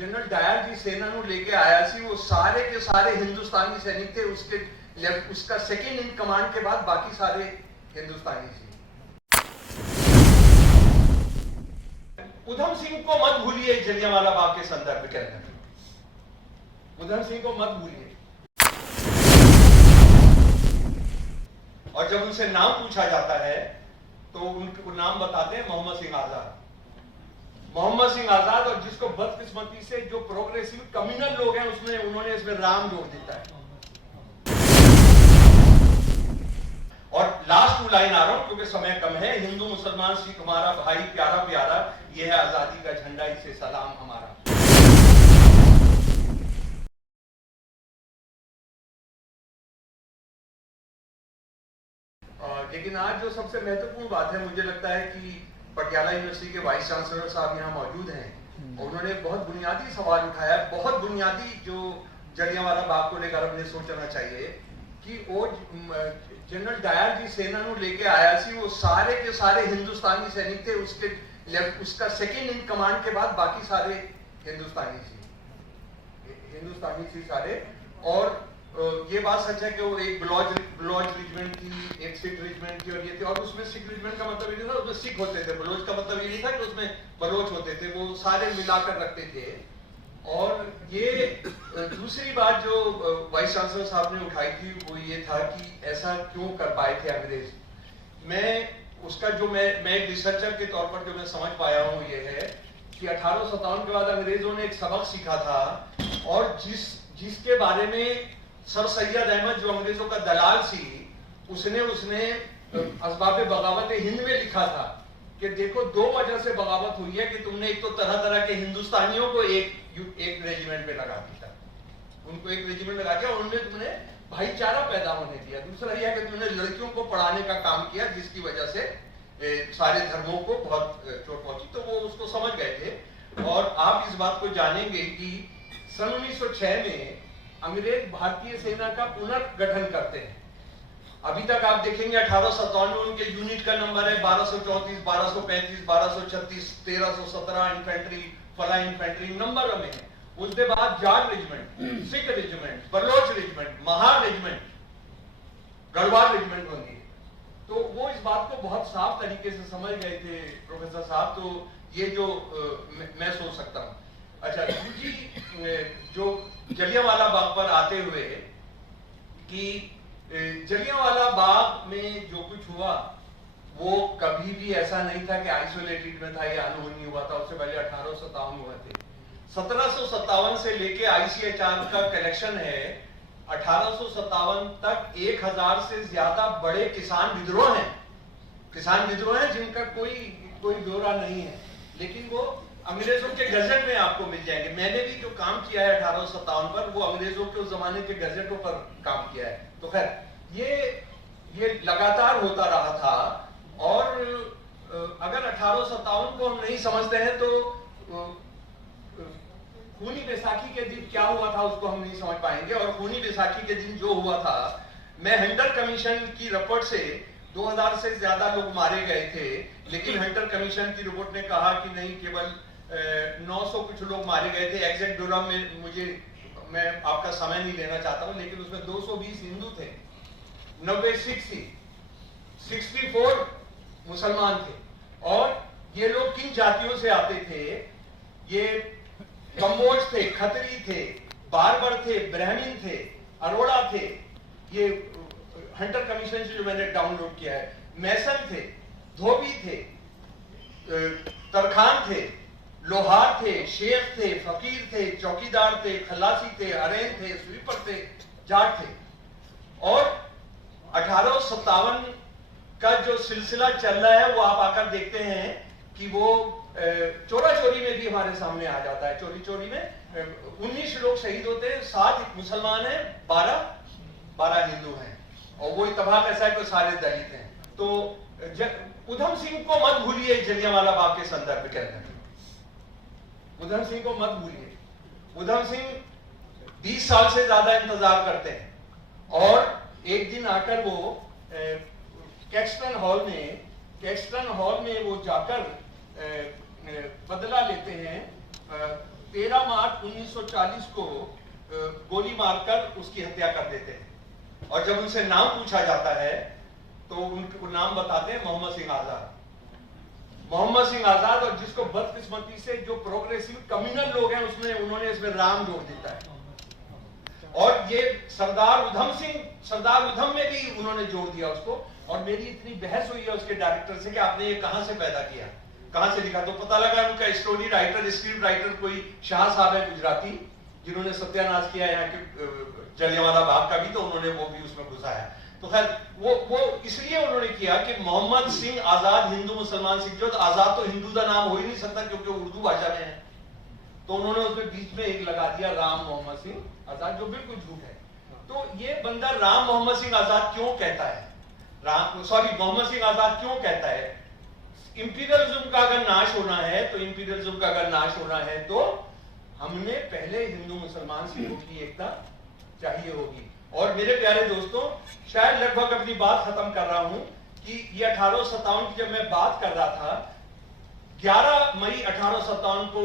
General Dyer जी सेना ਨੂੰ लेके आया सी, वो सारे के सारे हिंदुस्तानी सैनिक थे। उसका सेकंड इन कमांड के बाद बाकी सारे हिंदुस्तानी थे। उधम सिंह को मत भूलिए जलियांवाला बाग के संदर्भ के अंदर। उधम सिंह को मत भूलिए। और जब उनसे नाम पूछा जाता है तो उनको नाम बताते हैं मोहम्मद सिंह आजाद। मोहम्मद सिंह आजाद, और जिसको बदकिस्मती से जो प्रोग्रेसिव कम्युनल लोग हैं उसमें उन्होंने इसमें राम जोड़ देता है। और लास्ट 2 लाइन आ रहा हूं क्योंकि समय कम है। हिंदू मुसलमान सिख हमारा भाई प्यारा प्यारा, यह है आजादी का झंडा, इसे सलाम हमारा। लेकिन आज जो सबसे महत्वपूर्ण बात है, मुझे लगता है कि पटियाला यूनिवर्सिटी के वाइस चांसलर साहब यहाँ मौजूद हैं और उन्होंने बहुत बुनियादी सवाल उठाया, बहुत बुनियादी, जो जलियांवाला बाग को लेकर हमें सोचना चाहिए कि वो जनरल डायर जी सेना ਨੂੰ लेके आया सी, वो सारे के सारे हिंदुस्तानी सैनिक थे। उसका सेकंड इन कमांड के बाद बाकी सारे हिंदुस्तानी थी सारे। और ये बात सच है कि वो एक बलौज रेजिमेंट थी, एक सिख रेजिमेंट थी और ये थी। और उसमें सिख रेजिमेंट का मतलब ये नहीं था उसमें सिख होते थे, बलोच का मतलब ये नहीं था कि उसमें बलोच होते थे, वो सारे मिलाकर रखते थे। और ये दूसरी बात जो वाइस चांसलर साहब ने उठाई थी वो ये था कि ऐसा क्यों कर पाए थे अंग्रेज। मैं उसका जो मैं एक रिसर्चर के तौर पर जो मैं समझ पाया हूँ ये है कि 1857 के बाद अंग्रेजों ने एक सबक सीखा था, और जिसके बारे में सर सैयद अहमद जो अंग्रेजों का दलाल सी, उसने असबाब बगावत हिंद में लिखा था कि देखो 2 वजह से बगावत हुई है कि तुमने एक तो तरह तरह के हिंदुस्तानियों को एक रेजिमेंट में लगा दिया, उनको एक रेजिमेंट लगा दिया, उनमें तुमने भाईचारा पैदा होने दिया। दूसरा यह कि तुमने लड़कियों को पढ़ाने का काम किया, जिसकी वजह से सारे धर्मों को बहुत चोट पहुंची। तो वो उसको समझ गए थे। और आप इस बात को जानेंगे कि सन 1906 में अंग्रेज भारतीय सेना का पुनर्गठन करते हैं। अभी तक आप देखेंगे 1857 में उनके यूनिट का नंबर है 1234, 1235, 1236, 1317 इन्फेंट्री, फला इन्फेंट्री नंबर में है। उसके बाद Jat regiment, Sikh regiment, Baloch regiment, Mahar regiment, Garhwal regiment होंगी। तो वो इस बात को बहुत साफ तरीके से समझ गए थे प्रोफेसर साहब। तो ये जो मैं सोच सकता हूँ। अच्छा, दूसरी जो जलियांवाला बाग पर आते हुए कि जलियांवाला बाग में जो कुछ हुआ वो कभी भी ऐसा नहीं था कि आइसोलेटेड में था या अनहोनी हुआ था। उससे पहले 1857 हुए थे। 1757 से लेके आईसीएचआर का कलेक्शन है, 1857 तक 1000 से ज्यादा बड़े किसान विद्रोह हैं जिनका कोई ब्यौरा नहीं है, लेकिन वो अंग्रेजों के गजट में आपको मिल जाएंगे। मैंने भी जो काम किया है 1857 पर, वो अंग्रेजों के उस जमाने के गजटों पर काम किया है। तो खैर ये लगातार होता रहा था। और अगर 1857 को हम नहीं समझते हैं तो खूनी बैसाखी के दिन क्या हुआ था उसको हम नहीं समझ पाएंगे। और खूनी बैसाखी के दिन जो हुआ था, मैं हंटर कमीशन की रिपोर्ट से 2000 से ज्यादा लोग मारे गए थे, लेकिन हंटर कमीशन की रिपोर्ट ने कहा कि नहीं, केवल 900 कुछ लोग मारे गए थे। एग्जैक्ट ब्यूरो में मैं आपका समय नहीं लेना चाहता हूं, लेकिन उसमें 220 हिंदू थे, 90 सिख थी, 64 मुसलमान थे। और ये लोग किन जातियों से आते थे? ये कम्बोज थे, खत्री थे, बार्बर थे, ब्राह्मण थे, अरोड़ा थे। ये हंटर कमीशन से जो मैंने डाउनलोड किया है। मैसन थे, धोबी थे, तरखान थे, लोहार थे, शेख थे, फकीर थे, चौकीदार थे, खलासी थे, अरेन थे, स्वीपर थे, जाट थे। और 1857 का जो सिलसिला चल रहा है वो आप आकर देखते हैं कि वो चोरा चोरी में भी हमारे सामने आ जाता है। चोरी चोरी में 19 लोग शहीद होते हैं, 7 मुसलमान हैं, 12 हिंदू हैं। और वो इत्तेफाक ऐसा है कि सारे दलित हैं। तो उधम सिंह को मत भूलिए जलियांवाला बाग के संदर्भ के अंदर। उधम सिंह को मत भूलिए। उधम सिंह 20 साल से ज्यादा इंतजार करते हैं और एक दिन आकर वो कैक्सटन हॉल में वो जाकर बदला लेते हैं 13 मार्च 1940 को गोली मारकर उसकी हत्या कर देते हैं। और जब उनसे नाम पूछा जाता है तो उनको नाम बताते हैं मोहम्मद सिंह आजाद। मोहम्मद सिंह आजाद, और जिसको बदकिस्मती से जो प्रोग्रेसिव कम्युनल लोग हैं उसमें उन्होंने इसमें राम जोड़ देता है। और ये सरदार उधम में भी उन्होंने जोड़ दिया उसको। और मेरी इतनी बहस हुई है उसके डायरेक्टर से कि आपने ये कहां से पैदा किया, कहां से लिखा। तो पता लगा उनका स्टोरी राइटर, स्क्रिप्ट राइटर कोई शाह साहब है गुजराती, जिन्होंने सत्यानाश किया यहाँ के जलियांवाला बाग का भी, तो उन्होंने वो भी उसमें घुसाया। तो खैर वो इसलिए उन्होंने किया कि मोहम्मद सिंह आजाद हिंदू मुसलमान सिख, जो आजाद तो हिंदू का नाम हो ही नहीं सकता क्योंकि उर्दू भाषा में है। तो उन्होंने उसमें बीच में एक लगा दिया राम मोहम्मद सिंह आजाद, जो बिल्कुल झूठ है। तो ये बंदा राम मोहम्मद सिंह आजाद क्यों कहता है, मोहम्मद सिंह आजाद क्यों कहता है? इंपीरियलिज्म का अगर नाश होना है तो हमने पहले हिंदू मुसलमान सिखों की एकता चाहिए होगी। और मेरे प्यारे दोस्तों, शायद लगभग अपनी बात खत्म कर रहा हूं कि ये 1857 की जब मैं बात कर रहा था, 11 मई 1857 को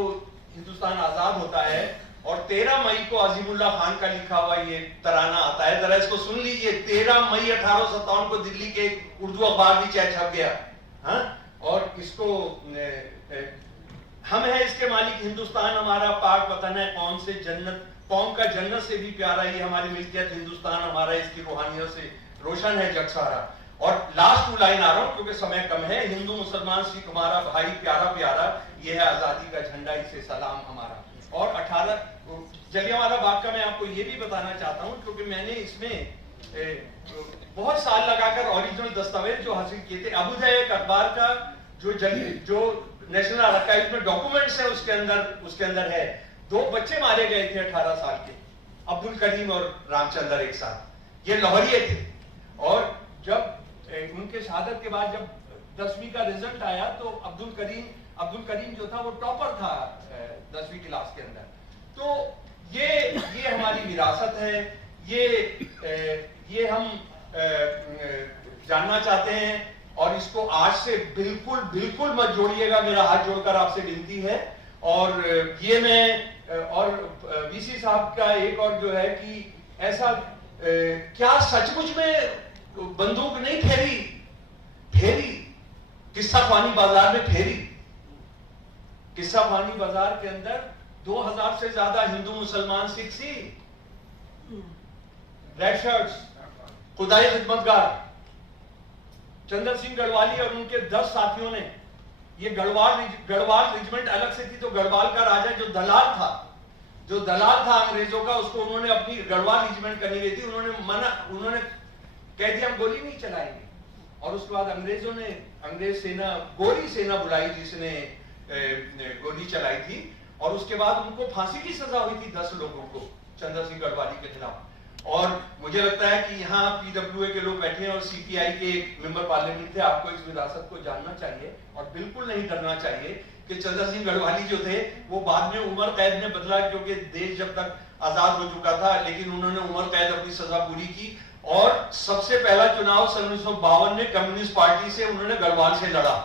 हिंदुस्तान आजाद होता है और 13 मई को अजीमुल्लाह खान का लिखा हुआ ये तराना आता है। जरा इसको सुन लीजिए। 13 मई 1857 को दिल्ली के उर्दू अखबार भी छप गया। हाँ? और इसको हम है इसके मालिक, हिंदुस्तान हमारा पाक वतन है, कौम का जन्नत से भी प्यारा, ये हमारी मिल्कियत हिंदुस्तान हमारा, इसकी रूहानियत से रोशन है जग सारा। और लास्ट 2 लाइन आ रहा हूं क्योंकि समय कम है। हिंदू मुसलमान सिख हमारा भाई प्यारा प्यारा, ये है आजादी का झंडा, इसे सलाम हमारा। और 18 जलियांवाला बाग का मैं आपको ये भी बताना चाहता हूं क्योंकि मैंने इसमें बहुत साल लगाकर ओरिजिनल दस्तावेज जो हासिल किए थे। अबुदय एक अखबार का जो नेशनल आर्काइव में डॉक्यूमेंट्स है उसके अंदर है 2 बच्चे मारे गए थे 18 साल के, अब्दुल करीम और रामचंद्र एक साथ। ये लाहौरिये थे। और जब उनके शहादत के बाद जब 10वीं का रिजल्ट आया तो अब्दुल करीम जो था वो टॉपर था 10वीं क्लास के अंदर। तो ये हमारी विरासत है, ये हम जानना चाहते हैं। और इसको आज से बिल्कुल मत जोड़िएगा, मेरा हाथ जोड़कर आपसे विनती है। और ये मैं और वीसी साहब का एक और जो है कि ऐसा क्या सचमुच में बंदूक नहीं फेरी किस्सा खानी बाजार में फेरी। किस्सा खानी बाजार के अंदर 2000 से ज्यादा हिंदू मुसलमान सिख सी, रेड शर्ट्स, खुदाई खिदमतगार, चंद्र सिंह गढ़वाली और उनके 10 साथियों ने, ये गढ़वाल रेजिमेंट अलग से थी, तो गढ़वाल का राजा जो दलाल था अंग्रेजों का, उसको उन्होंने अपनी गढ़वाल रेजिमेंट करनी गई थी, उन्होंने कह दिया हम गोली नहीं चलाएंगे। और उसके बाद अंग्रेजों ने गोरी सेना बुलाई जिसने गोली चलाई थी। और उसके बाद उनको फांसी की सजा हुई थी 10 लोगों को चंद्र सिंह गढ़वाली के खिलाफ। और मुझे लगता है कि यहाँ पीडब्ल्यूए के लोग बैठे हैं और सीपीआई के एक मेंबर पार्लियामेंट थे। आपको इस विरासत को जानना चाहिए और बिल्कुल नहीं डरना चाहिए कि चंद्र सिंह गढ़वाली जो थे वो बाद में उम्र कैद में बदला, क्योंकि देश जब तक आजाद हो चुका था, लेकिन उन्होंने उम्र कैद अपनी सजा पूरी की। और सबसे पहला चुनाव सन 1952 में कम्युनिस्ट पार्टी से उन्होंने गढ़वाल से लड़ा।